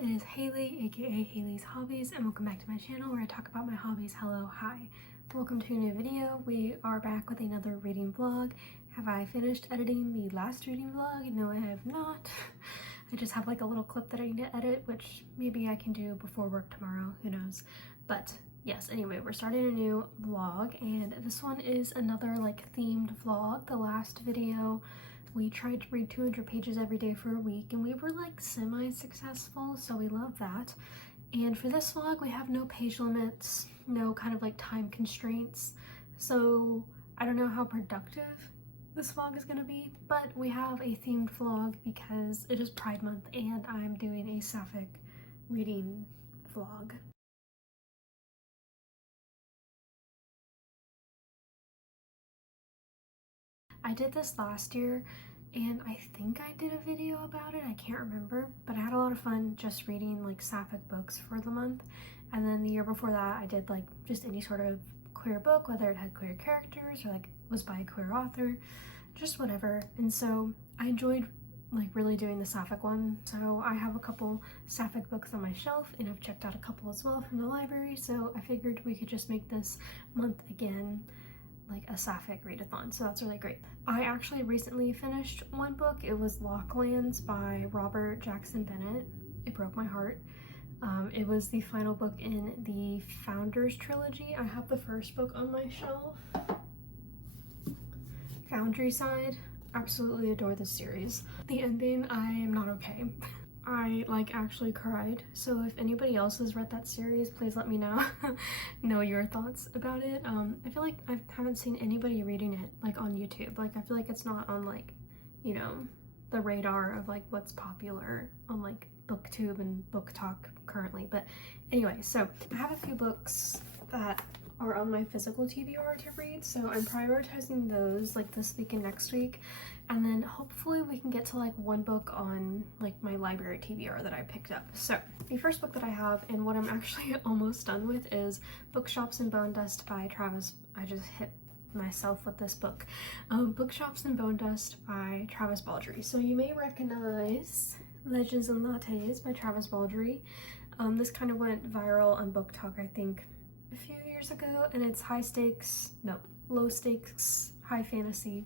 it is Hailey, aka Hailey's Hobbies, and welcome back to my channel where I talk about my hobbies. Hello, hi. Welcome to a new video. We are back with another reading vlog. Have I finished editing the last reading vlog? No, I have not. I just have like a little clip that I need to edit, which maybe I can do before work tomorrow, who knows. But yes, anyway, we're starting a new vlog, and this one is another like themed vlog. The last video we tried to read 200 pages every day for a week, and we were like semi-successful, so we love that. And for this vlog, we have no page limits, no kind of like time constraints, so I don't know how productive this vlog is gonna be, but we have a themed vlog because it is Pride Month and I'm doing a sapphic reading vlog. I did this last year and I think I did a video about it, I can't remember, but I had a lot of fun just reading like sapphic books for the month. And then the year before that I did like just any sort of queer book, whether it had queer characters or like was by a queer author, just whatever. And so I enjoyed like really doing the sapphic one. So I have a couple sapphic books on my shelf and I've checked out a couple as well from the library, so I figured we could just make this month again like a sapphic readathon, so that's really great. I actually recently finished one book. It was Locklands by Robert Jackson Bennett. It broke my heart. It was the final book in the Founders trilogy. I have the first book on my shelf, Foundry Side. Absolutely adore this series. The ending, I am not okay. I like actually cried, so if anybody else has read that series, please let me know your thoughts about it. I feel like I haven't seen anybody reading it like on YouTube. Like I feel like it's not on like, you know, the radar of like what's popular on like BookTube and Book Talk currently. But anyway, so I have a few books that are on my physical TBR to read, so I'm prioritizing those like this week and next week, and then hopefully we can get to like one book on like my library TBR that I picked up. So the first book that I have, and what I'm actually almost done with, is Bookshops and Bone Dust by Travis. I just hit myself with this book. Bookshops and Bone Dust by Travis Baldree. So you may recognize Legends and Lattes by Travis Baldree. This kind of went viral on Book Talk, I think, a few years ago, and it's low stakes, high fantasy,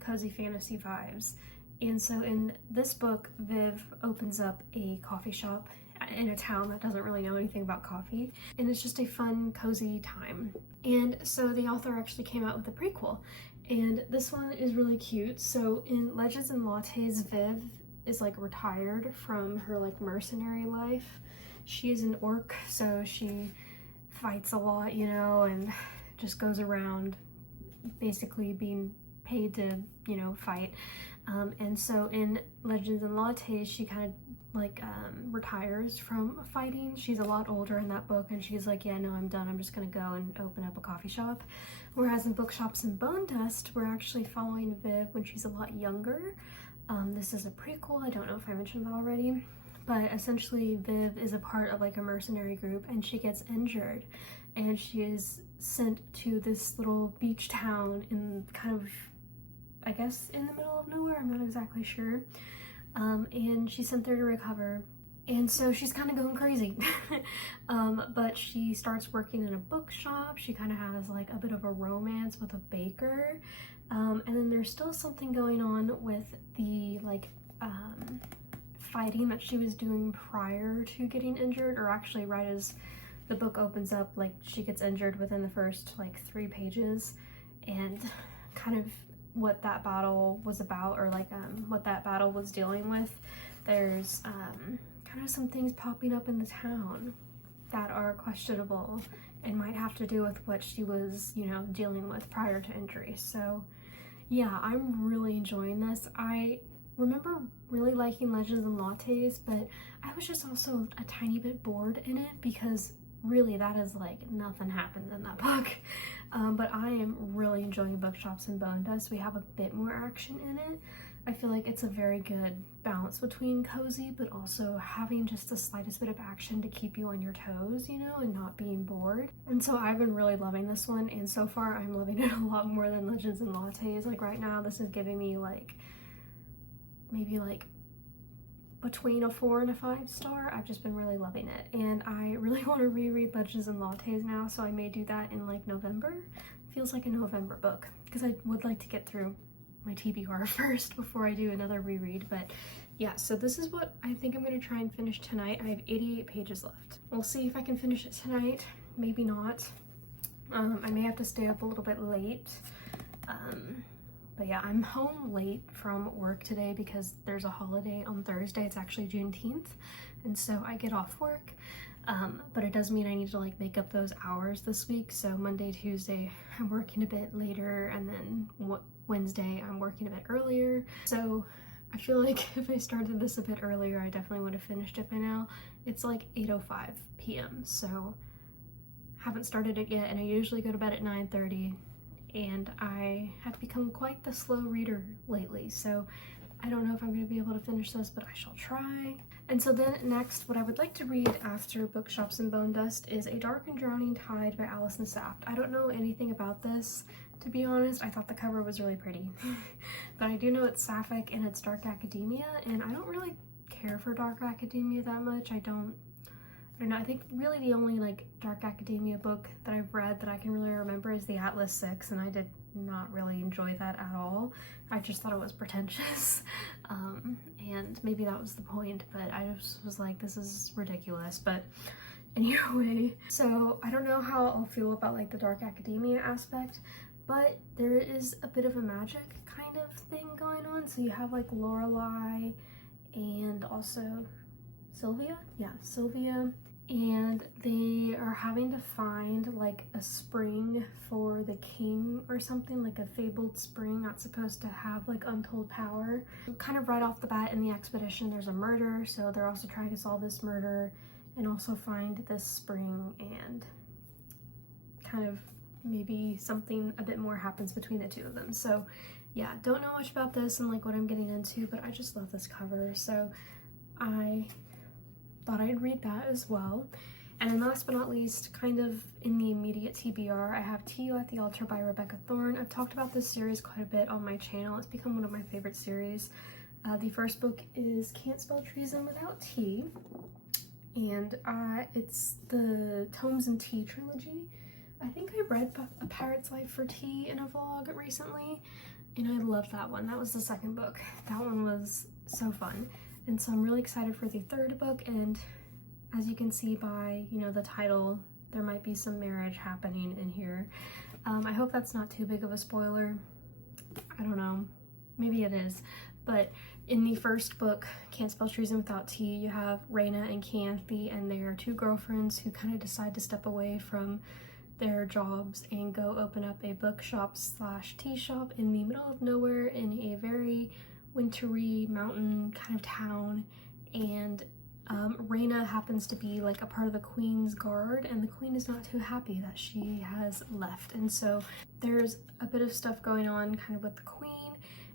cozy fantasy vibes. And so in this book, Viv opens up a coffee shop in a town that doesn't really know anything about coffee, and it's just a fun, cozy time. And so the author actually came out with a prequel, and this one is really cute. So in Legends and Lattes, Viv is like retired from her like mercenary life. She is an orc, so she fights a lot, you know, and just goes around basically being paid to, you know, fight. And so in Legends and Lattes, she kind of like retires from fighting. She's a lot older in that book, and she's like, yeah, no, I'm done. I'm just gonna go and open up a coffee shop. Whereas in Bookshops and Bone Dust, we're actually following Viv when she's a lot younger. This is a prequel. I don't know if I mentioned that already. But essentially Viv is a part of like a mercenary group, and she gets injured and she is sent to this little beach town in kind of, I guess, in the middle of nowhere. I'm not exactly sure. And she's sent there to recover. And so she's kind of going crazy. But she starts working in a bookshop. She kind of has like a bit of a romance with a baker. And then there's still something going on with the like, fighting that she was doing prior to getting injured, or actually right as the book opens up, like she gets injured within the first like 3 pages, and kind of what that battle was about, or like what that battle was dealing with. There's kind of some things popping up in the town that are questionable and might have to do with what she was, you know, dealing with prior to injury. So yeah, I'm really enjoying this. I remember really liking Legends and Lattes, but I was just also a tiny bit bored in it because really that is like nothing happens in that book. But I am really enjoying Bookshops and Bone Dust. We have a bit more action in it. I feel like it's a very good balance between cozy but also having just the slightest bit of action to keep you on your toes, you know, and not being bored. And so I've been really loving this one, and so far I'm loving it a lot more than Legends and Lattes. Like right now this is giving me like maybe like between a 4 and a 5 star. I've just been really loving it, and I really want to reread Legends and Lattes now, so I may do that in like November. Feels like a November book because I would like to get through my TBR first before I do another reread. But yeah, so this is what I think I'm going to try and finish tonight. I have 88 pages left. We'll see if I can finish it tonight, maybe not. I may have to stay up a little bit late. But yeah, I'm home late from work today because there's a holiday on Thursday. It's actually Juneteenth, and so I get off work. But it does mean I need to like make up those hours this week. So Monday, Tuesday, I'm working a bit later, and then Wednesday, I'm working a bit earlier. So I feel like if I started this a bit earlier, I definitely would have finished it by now. It's like 8:05 p.m. So haven't started it yet, and I usually go to bed at 9:30, and I have become quite the slow reader lately. So I don't know if I'm going to be able to finish this, but I shall try. And so then next, what I would like to read after Bookshops and Bone Dust is A Dark and Drowning Tide by Allison Saft. I don't know anything about this, to be honest. I thought the cover was really pretty. But I do know it's sapphic and it's dark academia, and I don't really care for dark academia that much. I don't know. I think really the only like dark academia book that I've read that I can really remember is the Atlas 6, and I did not really enjoy that at all. I just thought it was pretentious, and maybe that was the point, but I just was like, this is ridiculous. But anyway, so I don't know how I'll feel about like the dark academia aspect, but there is a bit of a magic kind of thing going on. So you have like Lorelei and also Sylvia, and they are having to find like a spring for the king or something, like a fabled spring that's supposed to have like untold power. Kind of right off the bat in the expedition, there's a murder, so they're also trying to solve this murder and also find this spring, and kind of maybe something a bit more happens between the two of them. So yeah, don't know much about this and like what I'm getting into, but I just love this cover, so I thought I'd read that as well. And then last but not least, kind of in the immediate TBR, I have To You at the Altar by Rebecca Thorne. I've talked about this series quite a bit on my channel. It's become one of my favorite series. The first book is Can't Spell Treason Without T, and it's the Tomes and Tea trilogy. I think I read A Pirate's Life for Tea in a vlog recently, and I loved that one. That was the second book. That one was so fun. And so I'm really excited for the third book, and as you can see by, you know, the title, there might be some marriage happening in here. I hope that's not too big of a spoiler. I don't know. Maybe it is. But in the first book, Can't Spell Treason Without T, you have Raina and Canthe, and they are two girlfriends who kind of decide to step away from their jobs and go open up a bookshop slash tea shop in the middle of nowhere in a very wintry mountain kind of town. And Raina happens to be like a part of the Queen's Guard, and the Queen is not too happy that she has left, and so there's a bit of stuff going on kind of with the Queen.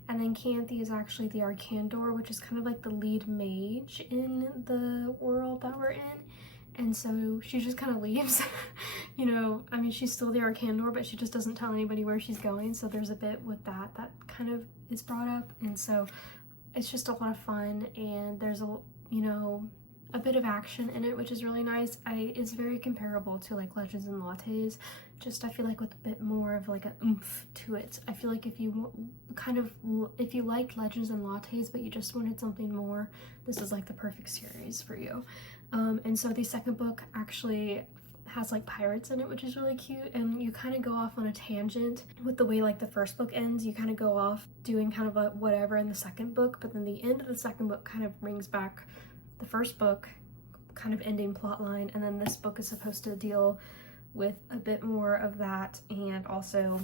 And then Canthe is actually the Arcandor, which is kind of like the lead mage in the world that we're in, and so she just kind of leaves. You know, I mean, she's still the Arcandor, but she just doesn't tell anybody where she's going, so there's a bit with that kind of is brought up, and so it's just a lot of fun, and there's a, you know, a bit of action in it, which is really nice. It's very comparable to like Legends and Lattes, just I feel like with a bit more of like a oomph to it. I feel like if you liked Legends and Lattes but you just wanted something more, this is like the perfect series for you. And so the second book actually has like pirates in it, which is really cute, and you kind of go off on a tangent with the way like the first book ends. You kind of go off doing kind of a whatever in the second book, but then the end of the second book kind of brings back the first book kind of ending plot line, and then this book is supposed to deal with a bit more of that and also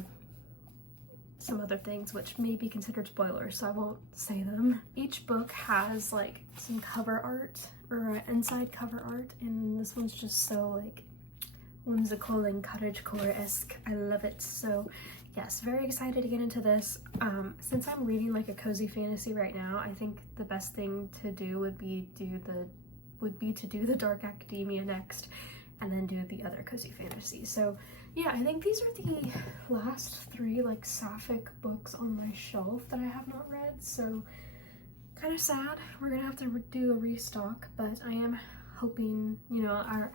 some other things which may be considered spoilers, so I won't say them. Each book has like some cover art or inside cover art, and this one's just so like whimsical and cottagecore-esque. I love it. So yes, very excited to get into this. Since I'm reading like a cozy fantasy right now, I think the best thing to do would be to do the dark academia next, and then do the other cozy fantasy. So yeah, I think these are the last three like sapphic books on my shelf that I have not read. So kind of sad. We're gonna have to do a restock, but I am hoping, you know, I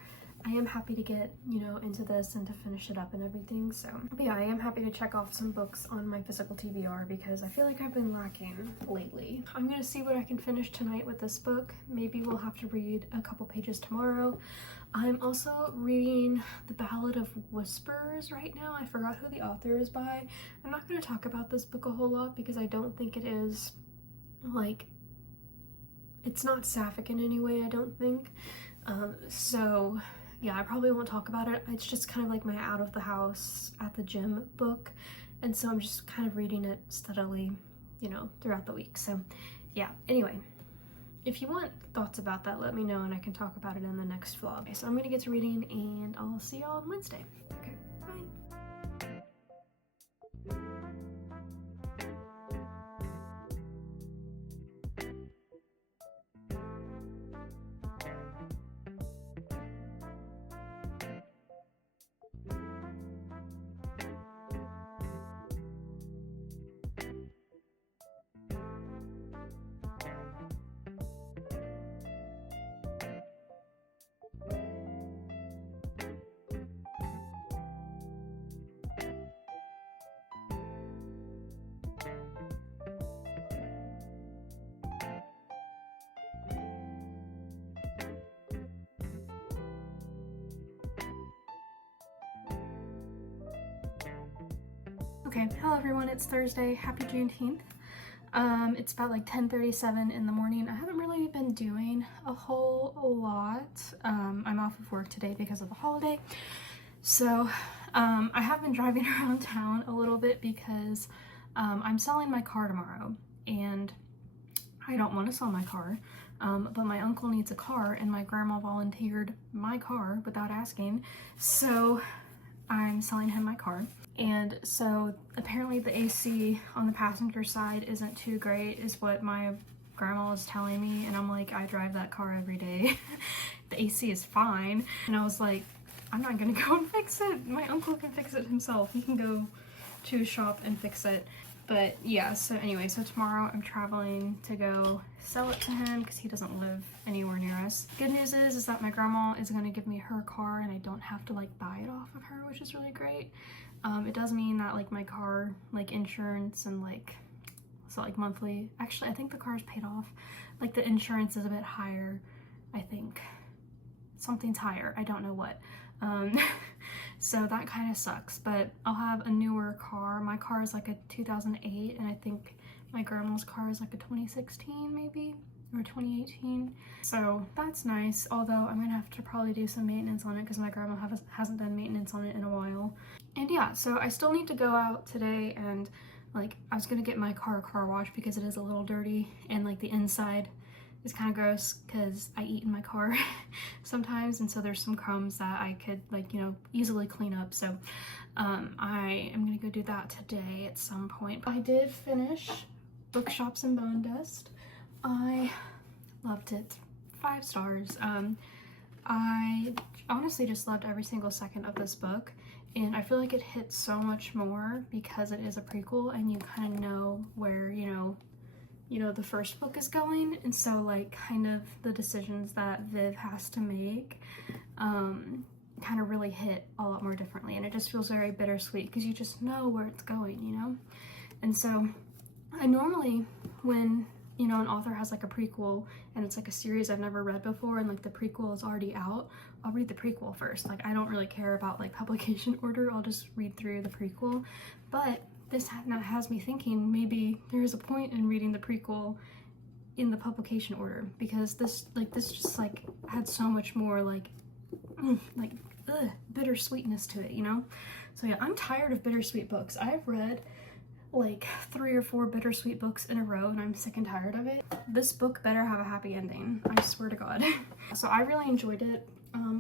am happy to get, you know, into this and to finish it up and everything. So, but yeah, I am happy to check off some books on my physical TBR because I feel like I've been lacking lately. I'm gonna see what I can finish tonight with this book. Maybe we'll have to read a couple pages tomorrow. I'm also reading The Ballad of Whispers right now. I forgot who the author is by. I'm not gonna talk about this book a whole lot because I don't think it is, like, it's not sapphic in any way, I don't think. So yeah, I probably won't talk about it. It's just kind of like my out of the house at the gym book, and so I'm just kind of reading it steadily, you know, throughout the week. So yeah, anyway, if you want thoughts about that, let me know and I can talk about it in the next vlog. Okay, so I'm gonna get to reading and I'll see y'all on Wednesday. Okay, bye. Okay, hello everyone, it's Thursday. Happy Juneteenth. It's about like 10:37 in the morning. I haven't really been doing a whole lot. I'm off of work today because of the holiday. So I have been driving around town a little bit because I'm selling my car tomorrow and I don't want to sell my car. But my uncle needs a car and my grandma volunteered my car without asking. So I'm selling him my car. And so apparently the AC on the passenger side isn't too great is what my grandma was telling me, and I'm like, I drive that car every day. The AC is fine. And I was like, I'm not gonna go and fix it. My uncle can fix it himself. He can go to a shop and fix it. But yeah, so anyway, so tomorrow I'm traveling to go sell it to him because he doesn't live anywhere near us. Good news is that my grandma is gonna give me her car and I don't have to like buy it off of her, which is really great. It does mean that like my car, like insurance and like, so like monthly, actually I think the car's paid off. Like the insurance is a bit higher, I think. Something's higher, I don't know what. So that kind of sucks, but I'll have a newer car. My car is like a 2008 and I think my grandma's car is like a 2016 maybe, or 2018. So that's nice, although I'm gonna have to probably do some maintenance on it because my grandma hasn't done maintenance on it in a while. And yeah, so I still need to go out today and like I was gonna get my car wash because it is a little dirty and like the inside is kind of gross because I eat in my car sometimes, and so there's some crumbs that I could like, you know, easily clean up. So I am gonna go do that today at some point. I did finish Bookshops and Bone Dust. I loved it. 5 stars. I honestly just loved every single second of this book, and I feel like it hits so much more because it is a prequel and you kind of know where, you know, the first book is going, and so like kind of the decisions that Viv has to make kind of really hit a lot more differently, and it just feels very bittersweet because you just know where it's going, you know? And so I normally, when, you know, an author has like a prequel and it's like a series I've never read before and like the prequel is already out, I'll read the prequel first. Like I don't really care about like publication order, I'll just read through the prequel. But this now has me thinking maybe there is a point in reading the prequel in the publication order, because this just like had so much more like bittersweetness to it, you know? So yeah, I'm tired of bittersweet books. I've read like 3 or 4 bittersweet books in a row and I'm sick and tired of it. This book better have a happy ending, I swear to God. So I really enjoyed it.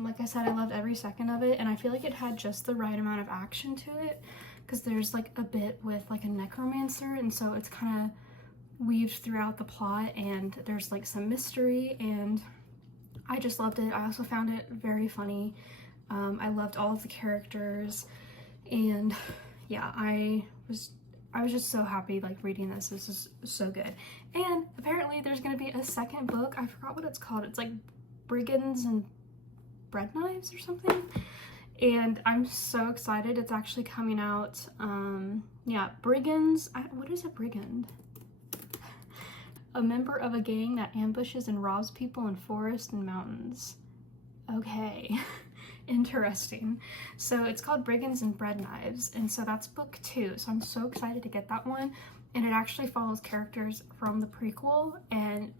Like I said, I loved every second of it, and I feel like it had just the right amount of action to it, because there's like a bit with like a necromancer, and so it's kind of weaved throughout the plot, and there's like some mystery, and I just loved it. I also found it very funny. I loved all of the characters, and yeah, I was I was just so happy like reading this. This is so good. And apparently there's gonna be a second book. I forgot what it's called. It's like Brigands and Bread Knives or something. And I'm so excited. It's actually coming out. Yeah, Brigands. What is a brigand? A member of a gang that ambushes and robs people in forests and mountains. Okay. Interesting. So it's called Brigands and Bread Knives, and so that's book 2. So I'm so excited to get that one. And it actually follows characters from the prequel, and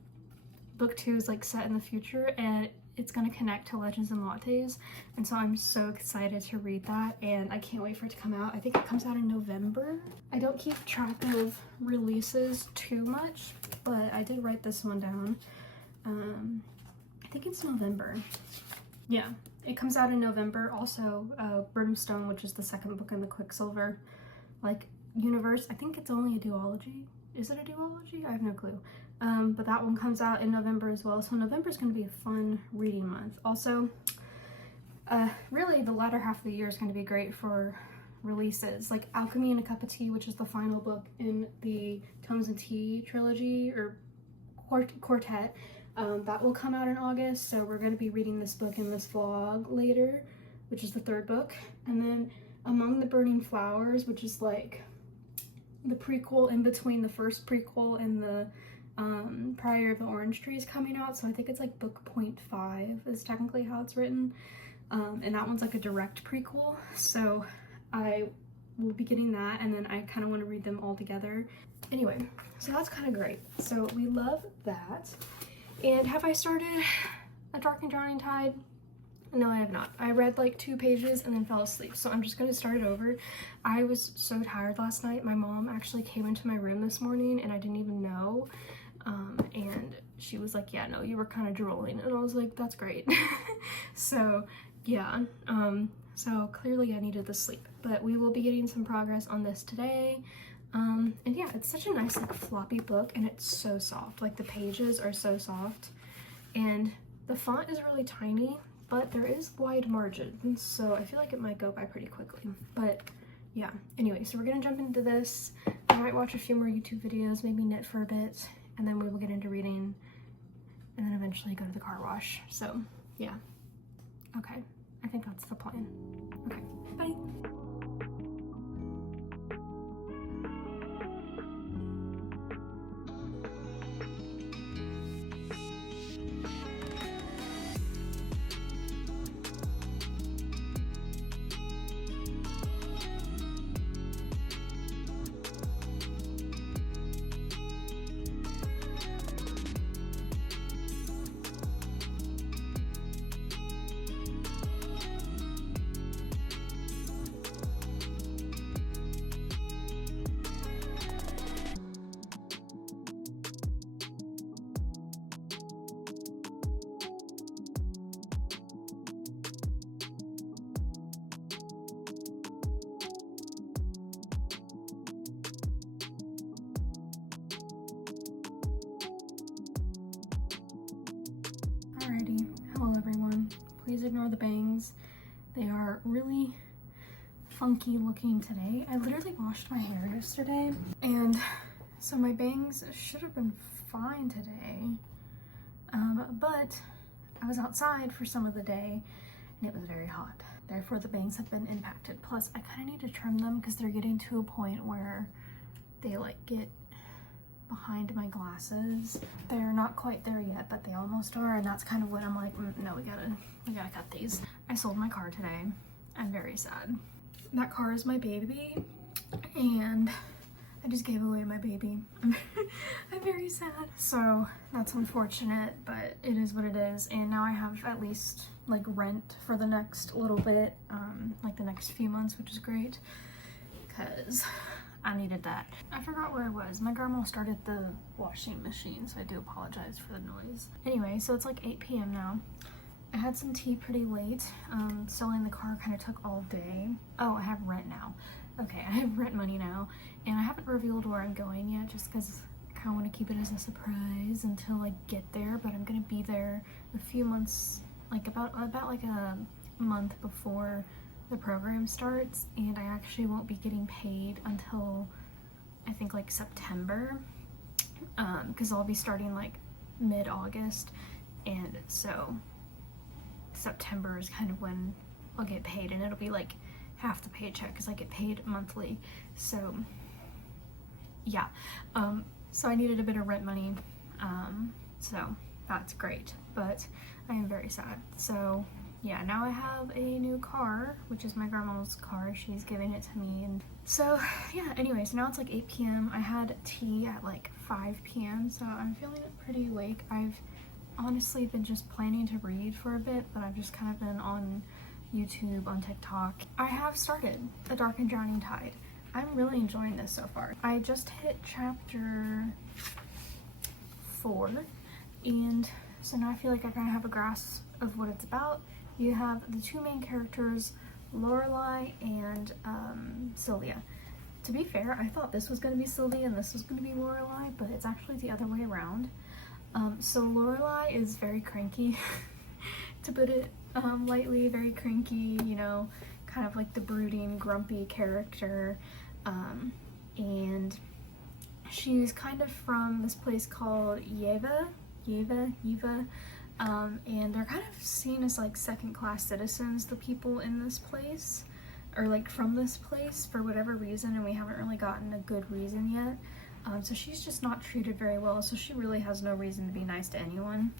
book 2 is like set in the future, and it's going to connect to Legends and Lattes, and so I'm so excited to read that, and I can't wait for it to come out. I think it comes out in November. I don't keep track of releases too much, but I did write this one down. I think it's November. Yeah, it comes out in November. Also, Brimstone, which is the second book in the Quicksilver like universe. I think it's only a duology. Is it a duology? I have no clue. But that one comes out in November as well. So November is going to be a fun reading month. Also, really the latter half of the year is going to be great for releases. Like Alchemy and a Cup of Tea, which is the final book in the Tomes and Tea trilogy or quartet. That will come out in August. So we're going to be reading this book in this vlog later, which is the 3rd book. And then Among the Burning Flowers, which is like the prequel in between the first prequel and the Prior of the Orange Tree is coming out, so I think it's like book 0.5 is technically how it's written, and that one's like a direct prequel, so I will be getting that, and then I kind of want to read them all together. Anyway, so that's kind of great. So we love that. And have I started A Dark and Drowning Tide? No, I have not. I read like 2 pages and then fell asleep, so I'm just going to start it over. I was so tired last night. My mom actually came into my room this morning and I didn't even know. And she was like, yeah, no, you were kind of drooling. And I was like, that's great. So, yeah. So clearly I needed the sleep. But we will be getting some progress on this today. And yeah, it's such a nice like floppy book, and it's so soft. Like the pages are so soft. And the font is really tiny, but there is wide margins, so I feel like it might go by pretty quickly. But yeah, anyway, so we're gonna jump into this. I might watch a few more YouTube videos, maybe knit for a bit, and then we will get into reading, and then eventually go to the car wash. So yeah, okay, I think that's the plan. Okay, bye. Alrighty, hello everyone. Please ignore the bangs. They are really funky looking today. I literally washed my hair yesterday, and so my bangs should have been fine today. But I was outside for some of the day and it was very hot. Therefore the bangs have been impacted. Plus I kind of need to trim them because they're getting to a point where they like get behind my glasses. They're not quite there yet, but they almost are, and that's kind of what I'm like, no, we gotta cut these. I sold my car today. I'm very sad. That car is my baby, and I just gave away my baby. I'm very sad. So that's unfortunate, but it is what it is. And now I have at least like rent for the next little bit, like the next few months, which is great because I needed that. I forgot where I was. My grandma started the washing machine, so I do apologize for the noise. Anyway, so it's like 8 p.m. now. I had some tea pretty late. Selling the car kind of took all day. Oh, I have rent now. Okay, I have rent money now, and I haven't revealed where I'm going yet just because I kind of want to keep it as a surprise until I get there, but I'm going to be there a few months, like about like a month before the program starts, and I actually won't be getting paid until I think like September, because I'll be starting like mid-August, and so September is kind of when I'll get paid, and it'll be like half the paycheck because I get paid monthly. So yeah, so I needed a bit of rent money, so that's great, but I am very sad. So yeah, now I have a new car, which is my grandma's car. She's giving it to me. And so yeah, anyway, so now it's like 8 p.m. I had tea at like 5 p.m. so I'm feeling pretty awake. I've honestly been just planning to read for a bit, but I've just kind of been on YouTube, on TikTok. I have started A Dark and Drowning Tide. I'm really enjoying this so far. I just hit chapter 4, and so now I feel like I kind of have a grasp of what it's about. You have the two main characters, Lorelai and Sylvia. To be fair, I thought this was going to be Sylvia and this was going to be Lorelai, but it's actually the other way around. So Lorelai is very cranky, to put it lightly, very cranky, you know, kind of like the brooding, grumpy character, and she's kind of from this place called Yeva, and they're kind of seen as like second-class citizens, the people in this place, or like from this place for whatever reason, and we haven't really gotten a good reason yet. So she's just not treated very well, so she really has no reason to be nice to anyone.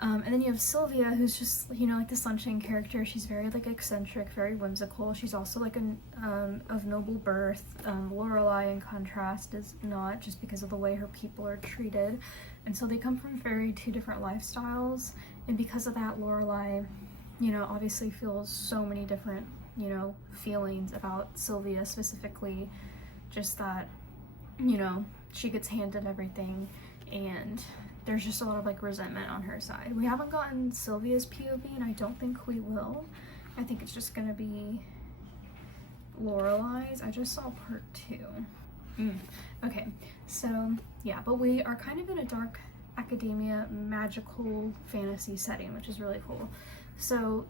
And then you have Sylvia, who's just, you know, like the sunshine character. She's very like eccentric, very whimsical. She's also like of noble birth. Lorelai, in contrast, is not, just because of the way her people are treated. And so they come from two different lifestyles, and because of that, Lorelai, you know, obviously feels so many different, you know, feelings about Sylvia specifically. Just that, you know, she gets handed everything, and there's just a lot of like resentment on her side. We haven't gotten Sylvia's POV, and I don't think we will. I think it's just gonna be Lorelai's. I just saw part 2. Okay, so yeah, but we are kind of in a dark academia, magical fantasy setting, which is really cool. So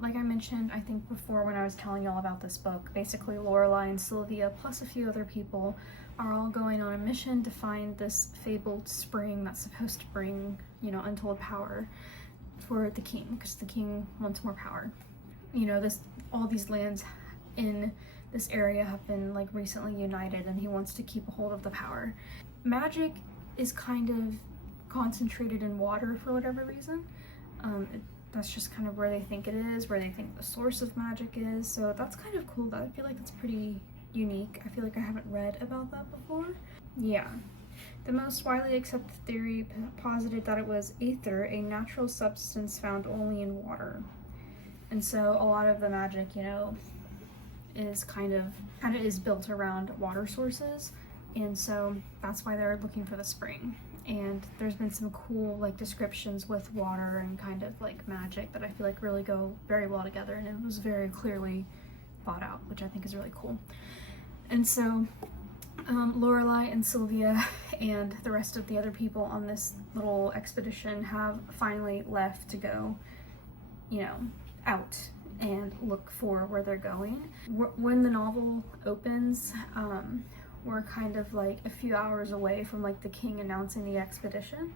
like I mentioned, I think before when I was telling y'all about this book, basically Lorelai and Sylvia plus a few other people are all going on a mission to find this fabled spring that's supposed to bring, you know, untold power for the king, because the king wants more power. You know, all these lands in this area have been like recently united, and he wants to keep a hold of the power. Magic is kind of concentrated in water for whatever reason. That's just kind of where they think it is, where they think the source of magic is. So that's kind of cool. I feel like that's pretty unique. I feel like I haven't read about that before. Yeah. The most widely accepted theory posited that it was ether, a natural substance found only in water. And so a lot of the magic, you know, is kind of is built around water sources. And so that's why they're looking for the spring. And there's been some cool like descriptions with water and kind of like magic that I feel like really go very well together, and it was very clearly thought out, which I think is really cool. And so Lorelai and Sylvia and the rest of the other people on this little expedition have finally left to go, you know, out and look for where they're going. When the novel opens, we're kind of like a few hours away from like the king announcing the expedition,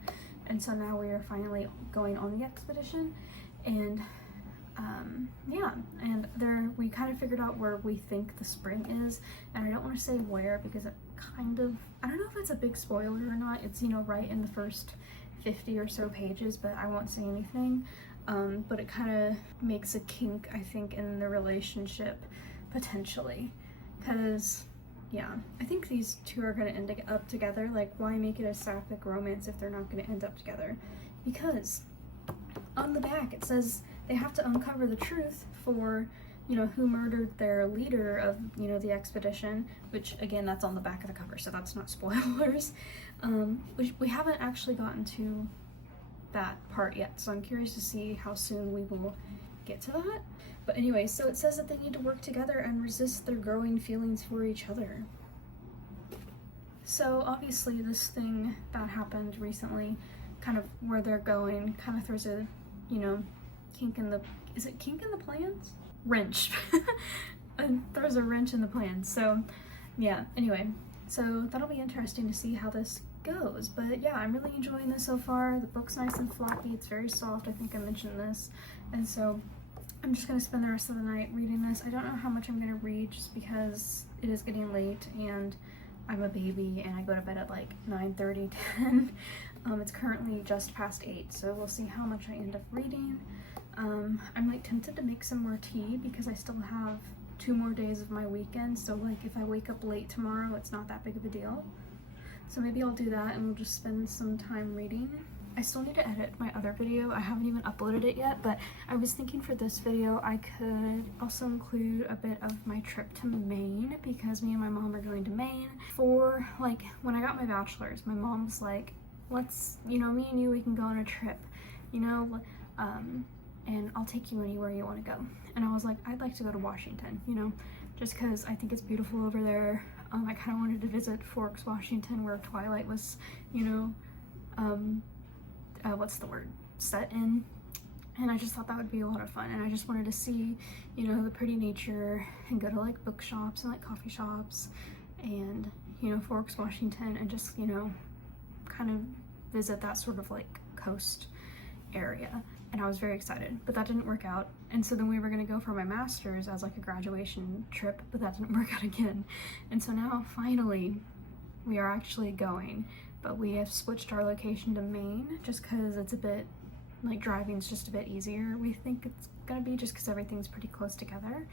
and so now we are finally going on the expedition. And yeah, and we kind of figured out where we think the spring is, and I don't want to say where because it kind of, I don't know if it's a big spoiler or not. It's, you know, right in the first 50 or so pages, but I won't say anything. But it kind of makes a kink, I think, in the relationship potentially, because yeah, I think these two are going to end up together. Like, why make it a sapphic romance if they're not going to end up together? Because on the back it says they have to uncover the truth for, you know, who murdered their leader of, you know, the expedition, which again, that's on the back of the cover, so that's not spoilers. Which we haven't actually gotten to that part yet, so I'm curious to see how soon we will get to that. But anyway, so it says that they need to work together and resist their growing feelings for each other. So obviously this thing that happened recently, kind of where they're going, kind of throws a, you know, kink in the plans? Wrench. And throws a wrench in the plans. So yeah, anyway, So that'll be interesting to see how this goes. But yeah, I'm really enjoying this so far. The book's nice and floppy, it's very soft. I think I mentioned this. And so I'm just going to spend the rest of the night reading this. I don't know how much I'm going to read just because it is getting late and I'm a baby and I go to bed at like 9:30, 10. It's currently just past 8, so we'll see how much I end up reading. I'm like tempted to make some more tea because I still have 2 more days of my weekend, so like if I wake up late tomorrow, it's not that big of a deal. So maybe I'll do that and we'll just spend some time reading. I still need to edit my other video. I haven't even uploaded it yet, but I was thinking for this video I could also include a bit of my trip to Maine because me and my mom are going to Maine. For like when I got my bachelor's, my mom was like, let's, you know, me and you, we can go on a trip, you know, and I'll take you anywhere you want to go. And I was like, I'd like to go to Washington, you know, just because I think it's beautiful over there. I kind of wanted to visit Forks, Washington, where Twilight was, you know, what's the word, set in, and I just thought that would be a lot of fun, and I just wanted to see, you know, the pretty nature and go to like bookshops and like coffee shops and, you know, Forks, Washington, and just, you know, kind of visit that sort of like coast area. And I was very excited, but that didn't work out. And so then we were gonna go for my master's as like a graduation trip, but that didn't work out again. And so now finally we are actually going. But we have switched our location to Maine just because it's a bit, like driving's just a bit easier. We think it's gonna be just because everything's pretty close together.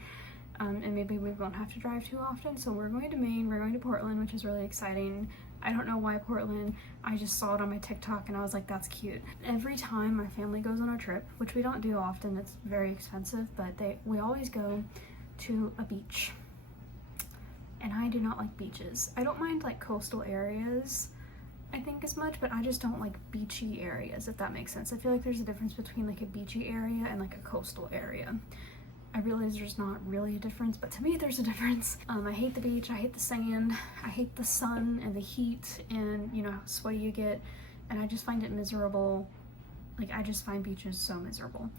And maybe we won't have to drive too often. So we're going to Maine, we're going to Portland, which is really exciting. I don't know why Portland, I just saw it on my TikTok and I was like, that's cute. Every time my family goes on a trip, which we don't do often, it's very expensive, but we always go to a beach. And I do not like beaches. I don't mind like coastal areas, I think, as much, but I just don't like beachy areas, if that makes sense. I feel like there's a difference between like a beachy area and like a coastal area. I realize there's not really a difference, but to me there's a difference. I hate the beach, I hate the sand, I hate the sun and the heat and, you know, how sweaty you get, and I just find it miserable. Like, I just find beaches so miserable.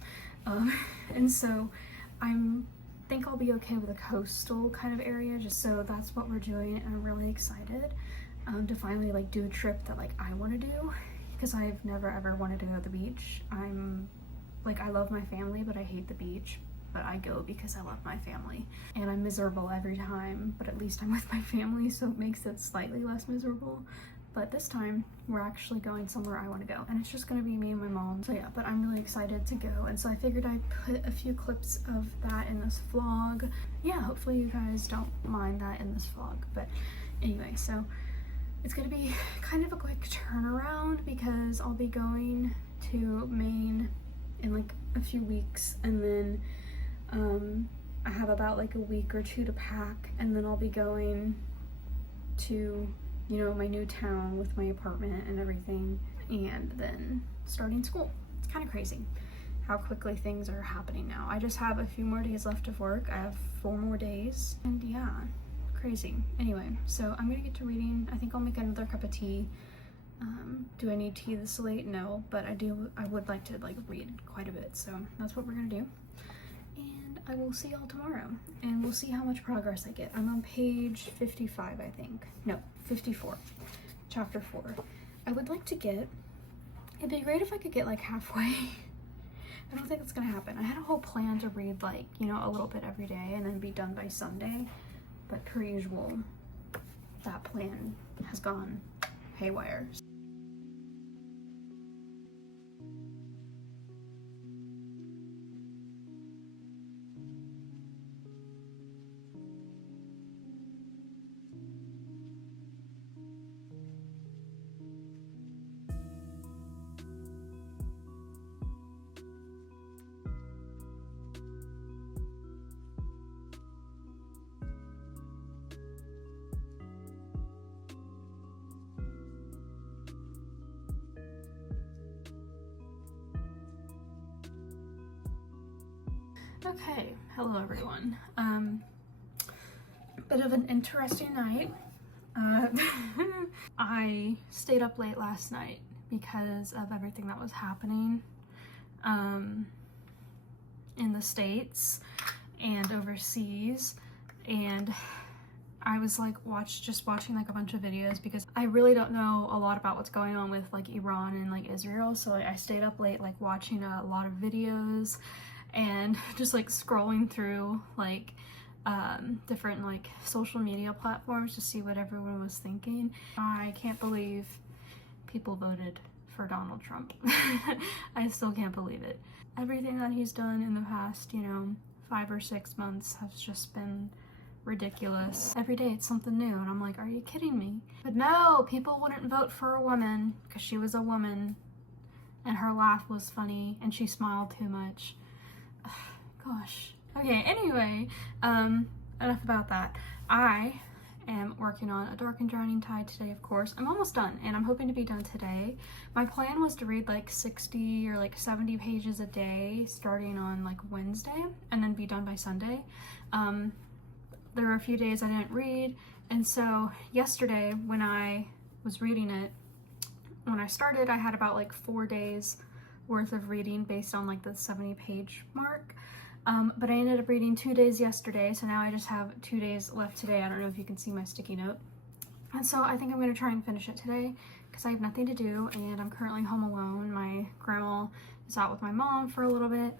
And so think I'll be okay with a coastal kind of area, just so that's what we're doing, and I'm really excited to finally like do a trip that like I want to do, because I've never ever wanted to go to the beach. I love my family, but I hate the beach, but I go because I love my family, and I'm miserable every time, but at least I'm with my family, so it makes it slightly less miserable. But this time we're actually going somewhere I want to go, and it's just going to be me and my mom. So yeah, but I'm really excited to go, and so I figured I'd put a few clips of that in this vlog. Yeah, hopefully you guys don't mind that in this vlog. But anyway, so it's going to be kind of a quick turnaround because I'll be going to Maine in like a few weeks, and then I have about like a week or 2 to pack, and then I'll be going to, you know, my new town with my apartment and everything, and then starting school. It's kind of crazy how quickly things are happening now. I just have a few more days left of work. I have 4 more days, and yeah, crazy. Anyway, so I'm gonna get to reading. I think I'll make another cup of tea. Do I need tea this late? No, but I would like to like read quite a bit, so that's what we're gonna do. And I will see y'all tomorrow, and we'll see how much progress I get. I'm on page 55, I think. No, 54, chapter 4. I would like to get, it'd be great if I could get like halfway. I don't think that's gonna happen. I had a whole plan to read like, you know, a little bit every day and then be done by Sunday, but per usual, that plan has gone haywire. Okay, hello everyone. Bit of an interesting night. I stayed up late last night because of everything that was happening in the States and overseas, and I was like just watching like a bunch of videos because I really don't know a lot about what's going on with like Iran and like Israel, so I stayed up late like watching a lot of videos and just like scrolling through like different like social media platforms to see what everyone was thinking. I can't believe people voted for Donald Trump. I still can't believe it. Everything that he's done in the past, you know, 5 or 6 months has just been ridiculous. Every day it's something new and I'm like, are you kidding me? But no, people wouldn't vote for a woman because she was a woman and her laugh was funny and she smiled too much. Ugh, gosh. Okay, anyway, enough about that. I am working on A Dark and Drowning Tide today, of course. I'm almost done and I'm hoping to be done today. My plan was to read like 60 or like 70 pages a day starting on like Wednesday and then be done by Sunday. There were a few days I didn't read, and so yesterday when I was reading it, when I started, I had about like 4 days worth of reading based on like the 70-page mark. But I ended up reading 2 days yesterday, so now I just have 2 days left today. I don't know if you can see my sticky note. And so I think I'm going to try and finish it today because I have nothing to do and I'm currently home alone. My grandma is out with my mom for a little bit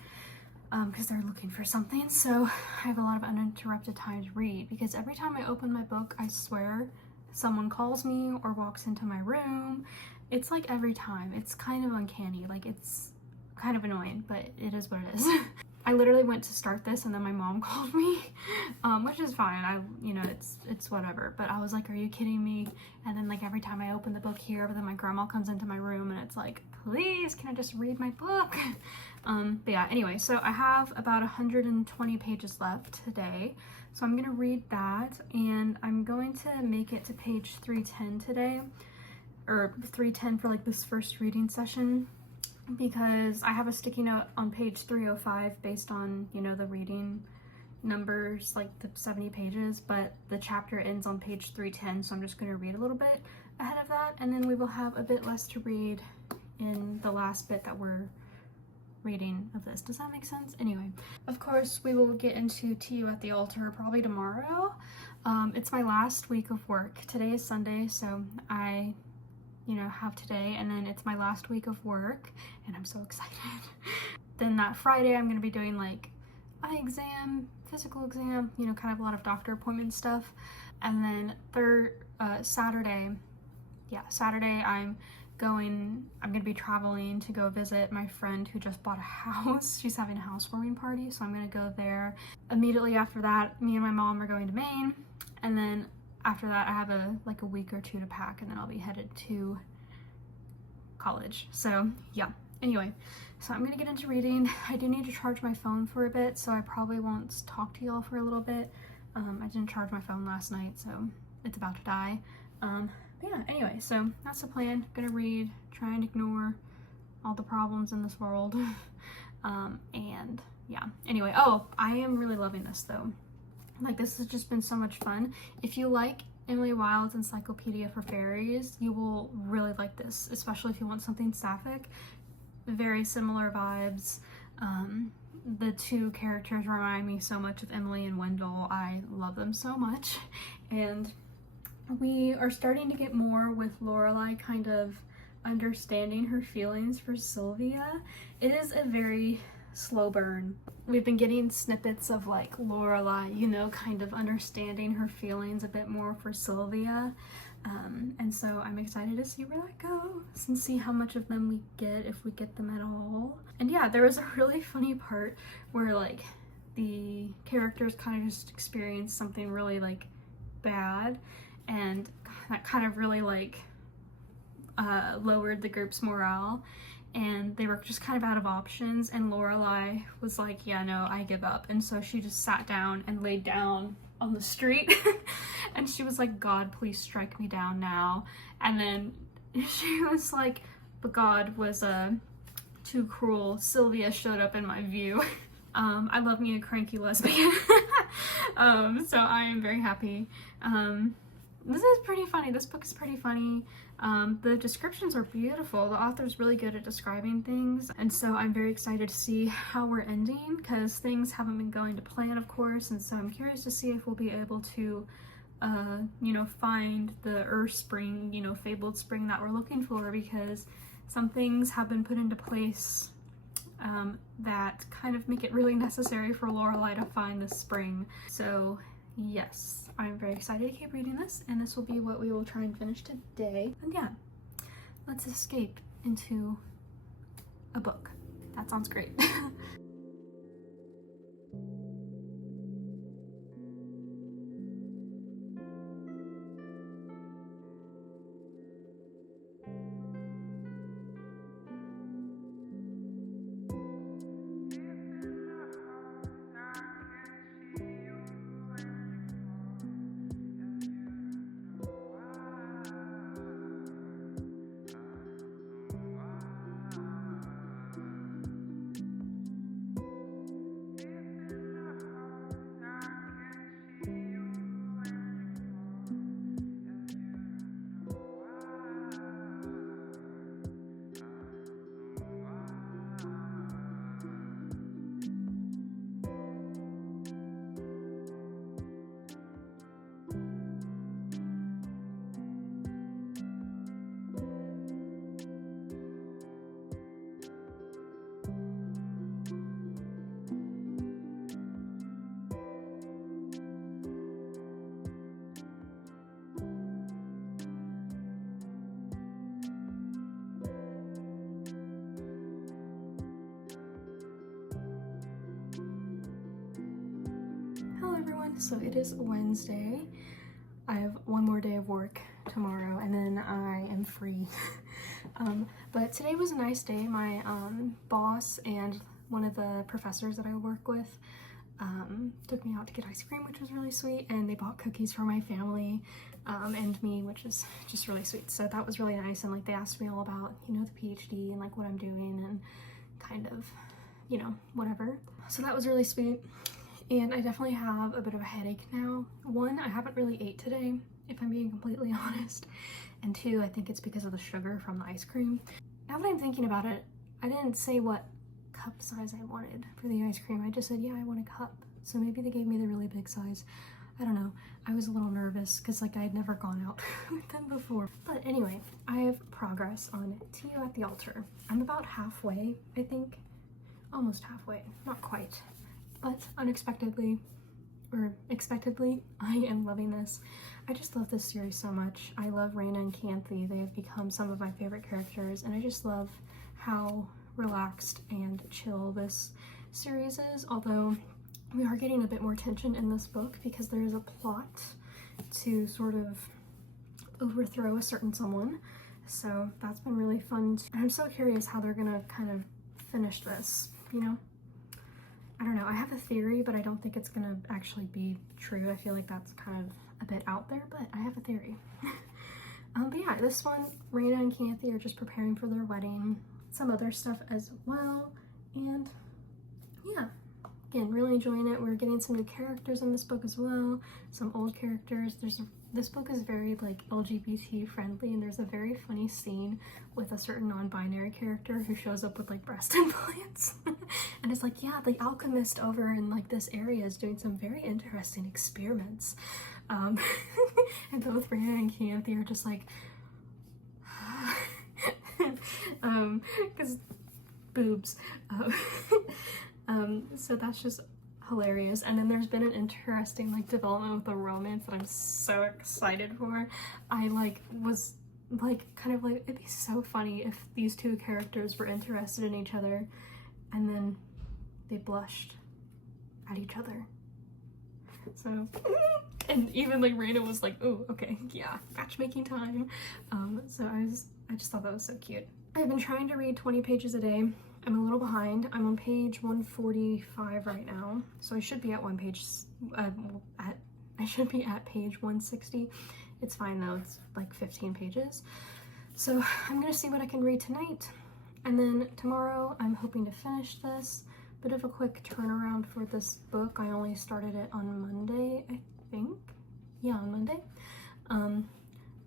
because they're looking for something. So I have a lot of uninterrupted time to read because every time I open my book, I swear someone calls me or walks into my room. It's like every time. It's kind of uncanny. Like, it's kind of annoying, but it is what it is. I literally went to start this and then my mom called me, which is fine. You know, it's whatever. But I was like, are you kidding me? And then like every time I open the book here, but then my grandma comes into my room and it's like, please, can I just read my book? But yeah, anyway, so I have about 120 pages left today. So I'm gonna read that and I'm going to make it to page 310 today, or 310 for like this first reading session, because I have a sticky note on page 305 based on, you know, the reading numbers, like the 70 pages, but the chapter ends on page 310, so I'm just going to read a little bit ahead of that, and then we will have a bit less to read in the last bit that we're reading of this. Does that make sense? Anyway, of course, we will get into To You at the Altar probably tomorrow. It's my last week of work. Today is Sunday, so I have today, and then it's my last week of work and I'm so excited. Then that Friday I'm going to be doing like eye exam, physical exam, you know, kind of a lot of doctor appointment stuff. And then Saturday I'm going to be traveling to go visit my friend who just bought a house. She's having a housewarming party, so I'm going to go there. Immediately after that, me and my mom are going to Maine, and then after that I have a week or two to pack, and then I'll be headed to college. So yeah, anyway, so I'm gonna get into reading. I do need to charge my phone for a bit, so I probably won't talk to y'all for a little bit. I didn't charge my phone last night, so it's about to die. But yeah, anyway, so that's the plan. Gonna read, try and ignore all the problems in this world. And yeah, anyway, oh, I am really loving this though. Like, this has just been so much fun. If you like Emily Wilde's Encyclopedia for Fairies, you will really like this, especially if you want something sapphic. Very similar vibes. The two characters remind me so much of Emily and Wendell. I love them so much. And we are starting to get more with Lorelai kind of understanding her feelings for Sylvia. It is a very slow burn. We've been getting snippets of like Lorelai, you know, kind of understanding her feelings a bit more for Sylvia. And so I'm excited to see where that goes and see how much of them we get, if we get them at all. And yeah, there was a really funny part where like the characters kind of just experienced something really like bad, and that kind of really like lowered the group's morale, and they were just kind of out of options, and Lorelai was like, yeah, no, I give up. And so she just sat down and laid down on the street and she was like, God, please strike me down now. And then she was like, but God was too cruel. Sylvia showed up in my view. I love me a cranky lesbian. So I am very happy. This is pretty funny. This book is pretty funny. The descriptions are beautiful. The author's really good at describing things, and so I'm very excited to see how we're ending, because things haven't been going to plan, of course, and so I'm curious to see if we'll be able to you know, find the earth spring, you know, fabled spring that we're looking for, because some things have been put into place that kind of make it really necessary for Lorelai to find this spring. So yes, I'm very excited to keep reading this, and this will be what we will try and finish today. And yeah, let's escape into a book. That sounds great. Hello everyone, so it is Wednesday. I have one more day of work tomorrow and then I am free. But today was a nice day. My boss and one of the professors that I work with took me out to get ice cream, which was really sweet, and they bought cookies for my family and me, which is just really sweet. So that was really nice, and like they asked me all about, you know, the PhD and like what I'm doing and kind of, you know, whatever. So that was really sweet. And I definitely have a bit of a headache now. One, I haven't really ate today, if I'm being completely honest. And two, I think it's because of the sugar from the ice cream. Now that I'm thinking about it, I didn't say what cup size I wanted for the ice cream. I just said, yeah, I want a cup. So maybe they gave me the really big size. I don't know. I was a little nervous because like I had never gone out with them before. But anyway, I have progress on To You at the Altar. I'm about halfway, I think. Almost halfway. Not quite. But unexpectedly, or expectedly, I am loving this. I just love this series so much. I love Raina and Canthe. They have become some of my favorite characters, and I just love how relaxed and chill this series is, although we are getting a bit more tension in this book because there is a plot to sort of overthrow a certain someone. So that's been really fun. And I'm so curious how they're gonna kind of finish this, you know? I don't know, I have a theory, but I don't think it's gonna actually be true. I feel like that's kind of a bit out there, but I have a theory. But yeah, this one, Raina and Canthe are just preparing for their wedding, some other stuff as well, and yeah, again, really enjoying it. We're getting some new characters in this book as well, some old characters. This book is very like LGBT friendly, and there's a very funny scene with a certain non-binary character who shows up with like breast implants. And it's like, yeah, the alchemist over in like this area is doing some very interesting experiments. And both Raina and Canthe are just like, because boobs. So that's just hilarious. And then there's been an interesting like development with the romance that I'm so excited for. I like was like kind of like, it'd be so funny if these two characters were interested in each other and then they blushed at each other. So and even like Raina was like, oh okay, yeah, matchmaking time. So I just thought that was so cute. I've been trying to read 20 pages a day. I'm a little behind. I'm on page 145 right now, so I should be at I should be at page 160. It's fine though, it's like 15 pages. So I'm gonna see what I can read tonight, and then tomorrow I'm hoping to finish this. Bit of a quick turnaround for this book. I only started it on Monday, I think. Yeah, on Monday.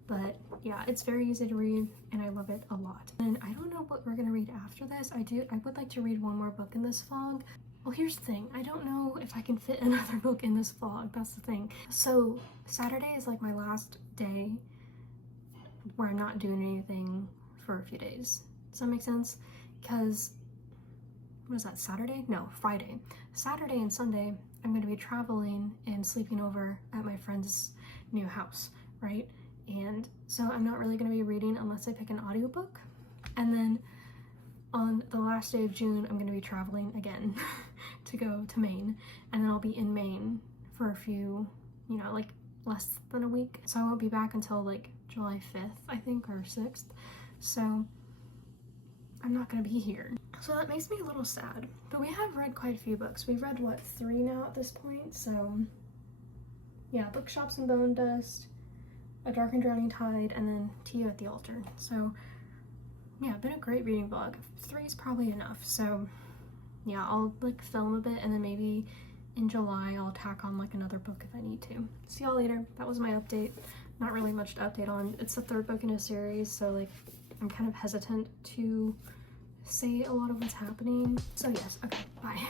But yeah, it's very easy to read and I love it a lot. And I don't know what we're gonna read after this. I would like to read one more book in this vlog. Well, here's the thing. I don't know if I can fit another book in this vlog. That's the thing. So Saturday is like my last day where I'm not doing anything for a few days. Does that make sense? Because, what is that, Saturday? No, Friday. Saturday and Sunday, I'm going to be traveling and sleeping over at my friend's new house, right? And so I'm not really going to be reading unless I pick an audiobook. And then on the last day of June, I'm going to be traveling again to go to Maine. And then I'll be in Maine for a few, you know, like less than a week. So I won't be back until like July 5th, I think, or 6th. So I'm not going to be here. So that makes me a little sad. But we have read quite a few books. We've read, what, 3 now at this point? So yeah, Bookshops and Bone Dust, A Dark and Drowning Tide, and then To You at the Altar. So yeah, been a great reading vlog. 3 is probably enough. So yeah, I'll like film a bit, and then maybe in July I'll tack on like another book if I need to. See y'all later. That was my update. Not really much to update on. It's the 3rd book in a series, so like I'm kind of hesitant to say a lot of what's happening. So yes, okay, bye.